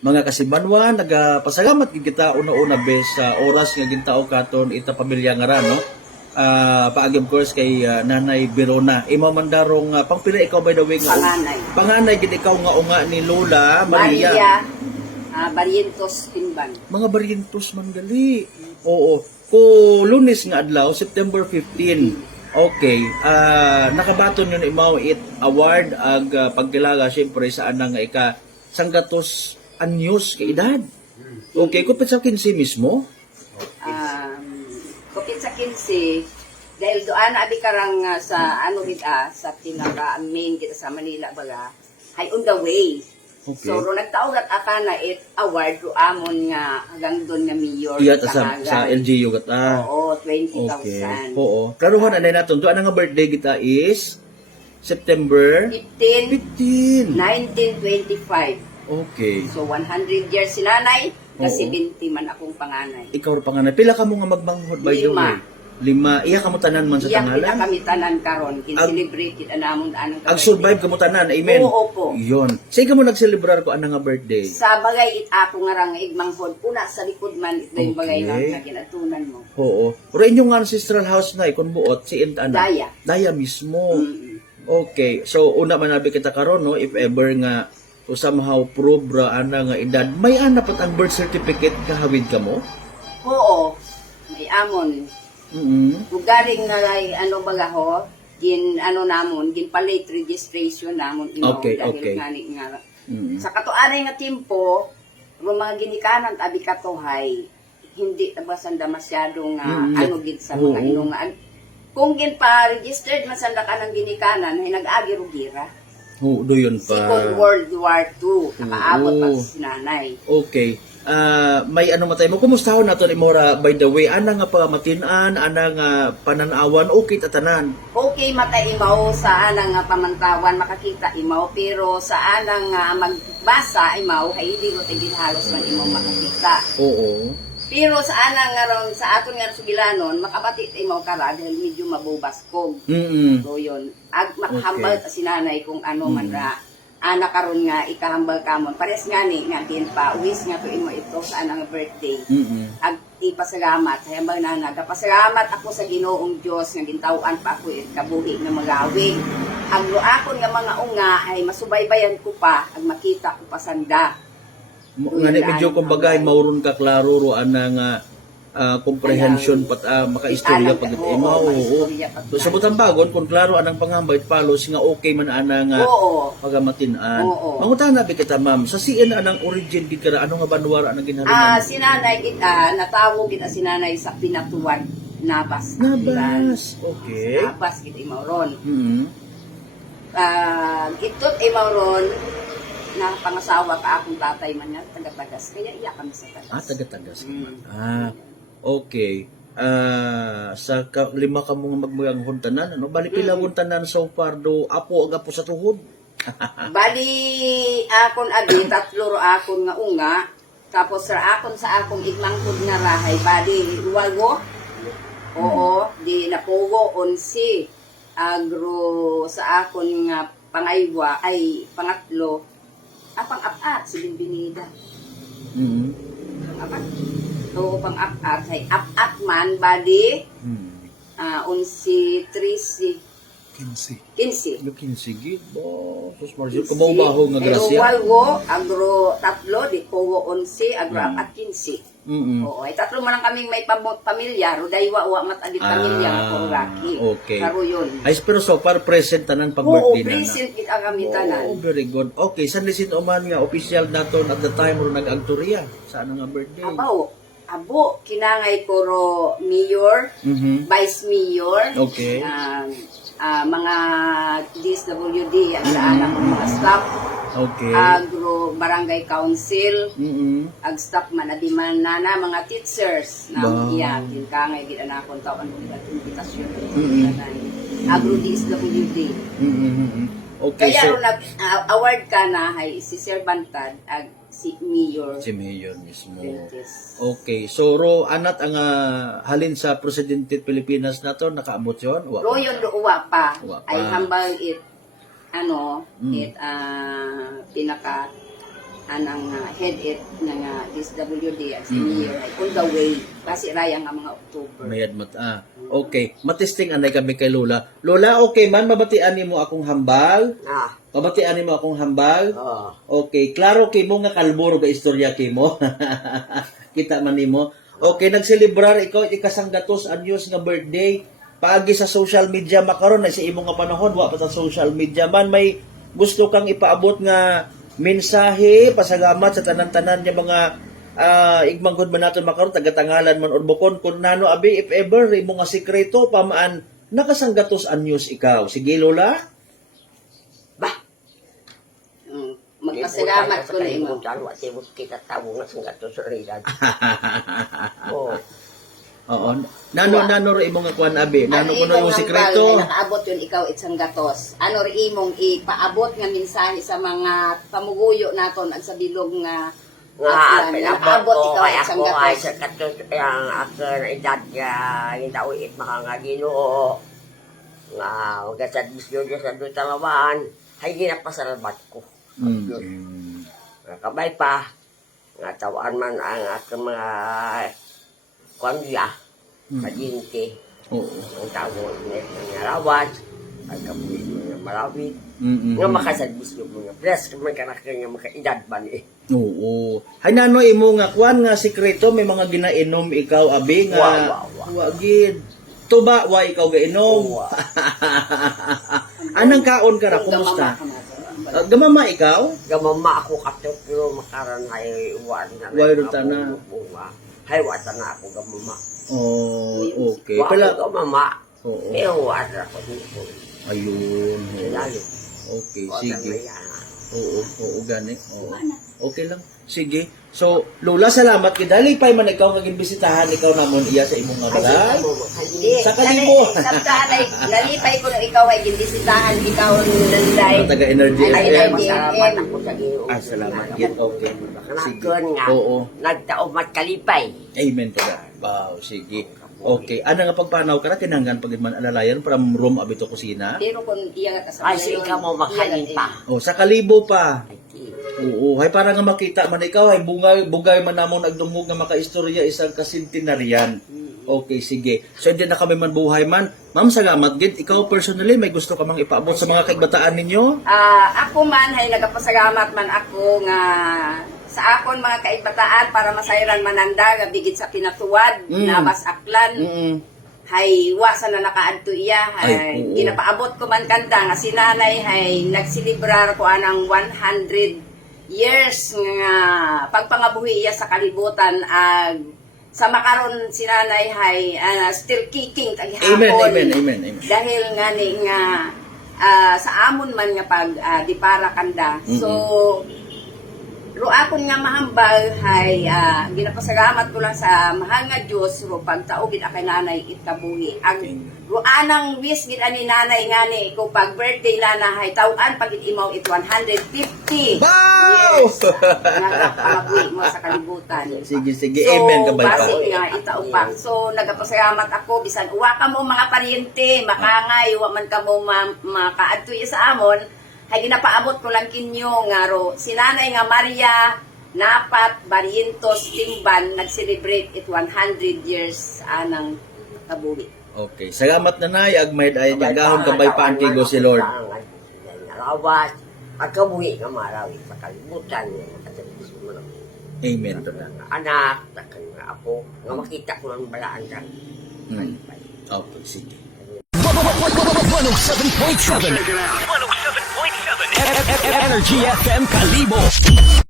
mga kasibanwan, nagapasalamat gid kita una-una bes sa oras nga gintao katon ita pamilya nga ra no. Ah, paagi of course kay ah, Nanay Verona. Imo man darong ah, pangpila ikaw by the way nga Panganay. Panganay gid ikaw nga unga ni Lola Maria. Maria ah, Barrientos Pinban. Mga baryentos man gali. Oo. Ko lunes nga adlaw, September 15. Okay. Ah, nakabaton yun imaw it award ag ah, pagkilaga syempre sa anang ika sanggatos anyos ka edad. Okay, kung sa 15 mismo. Um, kupit sa 15, dahil doon abi karang ah, sa ano kita, sa pinaka main kita sa Manila baga, ay on the way. Okay. So, ro nagtaugat aka na it award ro amon nga hanggang doon nga mayor. Iya ta sa, sa LGU gata. Oo, Okay. 20,000. Oo. Karuhan anay naton to anang nga birthday kita is September 15, 15. 1925. Okay. So, 100 years si nanay, kasi Oo. 20 man akong panganay. Ikaw ra panganay. Pila ka mo nga magbanghod by the Lima. way? Lima. Iya ka mo tanan man sa Iyak kita tangalan? kami tanan karon, kin-celebrate kita namon anang Ag survive ka mo tanan. Amen. Oo, opo. Yon. Sige mo nagselebrar ko anang nga birthday. Sa bagay it ako nga rang igmanghod una sa likod man it yung bagay Okay. lang na ginatunan mo. Oo. Pero inyong ancestral house na ikon buot si Int ana. Daya. Daya mismo. Mm. Okay. So una man nabi kita karon no if ever nga to somehow prove ra ana nga edad may ana pat ang birth certificate kahawid ka mo? Oo. May amon. Mm. Ugaling nga ay ano baga ho, gin ano namon, gin palate registration namon imo Okay, dahil okay. nga ni nga Mm. sa katuanay nga timpo, yung mga ginikanan tabi katuhay, hindi tabasanda masyado nga Mm, ano gid sa mga oo. nga kung gin pa registered masanda ka ng ginikanan ay nag-agi rugira. Oh, do yun pa. Second World War II, nakaabot pa Oo. si nanay. Okay. Ah, may ano matay mo kumustahon nato ni Mora by the way ana nga pamatinan ana nga pananawan okay tatanan Okay mata imaw sa anang nga pamantawan makakita imaw pero sa anang nga magbasa imaw ay hindi ko tigil halos man imaw makakita. oo Pero sa anang nga ron sa aton nga sugilanon makabati imaw kara dahil medyo mabubas ko. mm So yun, ag makahambal ta si nanay kung ano man ra. Anak karon nga ikahambal kamon. Pares nga ni nga din pa wis nga to imo ito sa anang birthday. mm ag ipasalamat hayambang na nagapasalamat ako sa Ginoong Dios nga gintawan pa ako it kabuhi nga magawin ang luakon nga mga unga ay masubaybayan ko pa ag makita ko pa sanda nga ni medyo kumbaga mauron ka klaro ro ana nga ah, comprehension pat ah, makaistorya pag ka, imo oo, so sa butang bagon kung klaro anang pangambay palos nga okay man ana nga oo. pagamatinan. Mangutan na kita ma'am sa CN anang origin gid ka ano nga banwara anang ah ginharingan sinanay kita natawag kita sinanay sa pinatuwan nabas nabas okay. Nabas kita imauron. Mm ah gitot imauron na pangasawa ka akong tatay man nga taga-tagas kaya iya kami sa tagas Ah, taga-tagas. Mm. Ah, okay. Ah, sa ka, lima ka mga magmuyang huntanan, ano? Bali pila huntanan so far do apo ag apo sa tuhod. Bali, akon abi, tatlo ro akon nga unga. Tapos ra akon sa akong igmangkod nga rahay. Bali, walwo. Oo, di napugo, onsi. Agro sa akon nga pangaywa ay pangatlo. Apang apat, si Bimbinida. Mm. Apat. So, pang apat, ay apat man, bali, Hmm. ah, onsi, trisi, Kinsi. kinsi. Lukin sige bo. Sus Marcel, kabaw-baho nga Pero grasya. walwo, agro tatlo, di kowo onsi, agro Mm. apat kinsi. Mm. Oo, ay tatlo man lang kaming may pam- pamilya, rudaywa wa mat adit pamilya, Ah, nga puro laki. okay. Karo yun. Ay, pero so far present tanan pag Oo, birthday na. present kita kami tanan. Oh, very good. Okay, san lisin uman nga official naton at the time ro nag-agtorya sa ano nga birthday. Abaw, abo, kinangay ko ro mayor, Mhm. vice mayor, Okay. um, ah, mga DSWD, ang Mm-hmm. daanan ng mga staff, Okay. agro barangay council, Mhm. ag staff man adiman na na mga teachers na Ba. iya kangay gid ana kon taon ko ila invitasyon Mm-mm. agro DSWD Mhm. Okay, kaya so nag ah, award ka na hay si Sir Bantad ag si Mayor si Mayor mismo. Fuentes. Okay, so ro anat ang ah, halin sa presidente Pilipinas nato nakaabot yon. Wa. Royon do uwa pa Uwa pa. ay hambal it ano Mm. it ah, pinaka anang uh, head it ng uh, DSWD at senior ay on the way kasi raya nga mga October. Mayad mat ah. Okay, matisting anay kami kay Lola. Lola, okay man mabatian nimo akong hambal. Ah, Mabatian nimo akong hambal. oo. Okay, klaro kay mo nga kalburo ka istorya kay mo. Kita man nimo. Okay, nagselebrar ikaw ikasang gatos anyos nga birthday. Paagi sa social media makaron na sa imo nga panahon wa pa sa social media man may gusto kang ipaabot nga mensahe pasagamat sa tanan-tanan nga mga ah igmang gud man naton makaron tagatangalan man or bukon kun nano abi if ever imo nga sikreto pamaan nakasanggatos anyos ikaw. Sige Lola. Mm, magpasalamat ko na imo. Kung wa sibot kita tawo nga sa gato sa realidad. Oo. Oo. Nano nano ro imo nga kuan abi. Nano Ano kuno imong sikreto. nakaabot yun ikaw itsang gatos. Ano ri imong ipaabot nga mensahe sa mga pamuguyo naton ag sa bilog nga Nga, pinabot ko ikaw kay ako ay gatos. sa kato ang ako na edad nga yung tao it makangaginoo. Nga, huwag ka sa disyo dyan sa doon talawan. Hay ginapasalamat ko. Mm. Nakabay pa. Nga tawaan man ang ako mga kwamya. Mm. Kadinti. Oo. Ang tao ng ngarawan. Ang kabuhi mo ng marawid. Mm. Nga makasadbis yung mga pres. Kung may kanak nga makaedad ba ni. Oo. Hay nano imo nga kuan nga sikreto may mga ginainom ikaw abi nga Wa, wa, wa. wa gid. Tuba wa ikaw gainom. Wa. Anang kaon ka ra kumusta? Ah, gamama ikaw? Gamama ako katot pero makaran ay uwan na. Uwan rin ta na. Hay wata na ako gamama. Oh, okay. Wa Pala gamama. Oo. Pero wata dito. Ayun. Lalo. Okay, sige. Yan. Oo, oo, gani. Oo. Okay lang. Sige. So, Lola, salamat kay Dali pa man ikaw nga gimbisitahan ikaw namon iya sa imong balay. Sa tanay, nalipay ko na ikaw ay gindisitahan ikaw nanday. Ang taga Energy Ay, Masalamat ako sa iyo. Ah, salamat. Gid okay. Sige. Oo. Nagtaob mat kalipay. Amen taga. Wow, sige. Okay. Ano nga pagpanaw ka na kinanggan pagid man alalayan from room abito kusina? Pero kung iya ka kasama Ay, si ikaw mo makalipa. Oh, sa kalibo pa. Ay. Oo, hay para nga makita man ikaw ay bungay bugay man namon nagdungog nga makaistorya isang kasintinaryan. Okay, sige. So hindi na kami man buhay man. Ma'am, salamat gid. Ikaw personally may gusto ka mang ipaabot sa mga kaibataan ninyo? Ah, ako man ay nagapasalamat man ako nga sa akon mga kaibataan para masayran mananda nga bigit sa pinatuwad Mm. nabas aklan Mm. hay wa sa na nakaadto iya Ay, hay ginapaabot ko man kanta nga si nanay hay nagsilibrar ko anang 100 years nga pagpangabuhi iya sa kalibutan ag sa makaron si nanay hay ah, still kicking tagihapon Amen, amen, amen, amen. dahil nga ni nga ah, sa amon man nga pag ah, di para kanda so ro akon nga mahambal hay ah, ginapasalamat ko lang sa mahal nga Dios ro pagtao gid akay nanay itabuhi ang ro anang wish gid ani nanay nga ni ko pag birthday nana hay taw-an pag imaw it 150 Wow! years nga pangabuhi mo sa kalibutan sige, sige. Amen kabay pa. basi nga itaupak. So, nagapasalamat ako. Bisan, uwa ka mo mga paryente, makangay, uwa man ka mo ma makaadto sa amon. Hay ginapaabot ko lang kinyo nga ro. Si nanay nga Maria, Napat, Barrientos, Timban, nag-celebrate it 100 years anang kabuhi. Okay. Salamat na nay. Agmayad ay gahon kabay pa ang kigo si Lord. Narawas. Pagkabuhi nga marawid sa kalibutan. Nga makasadbis mo Amen anak, takan nga ako. Nga makita ko ng balaan ka. Hmm. Okay, sige. 107.7 107.7 Energy FM Kalibo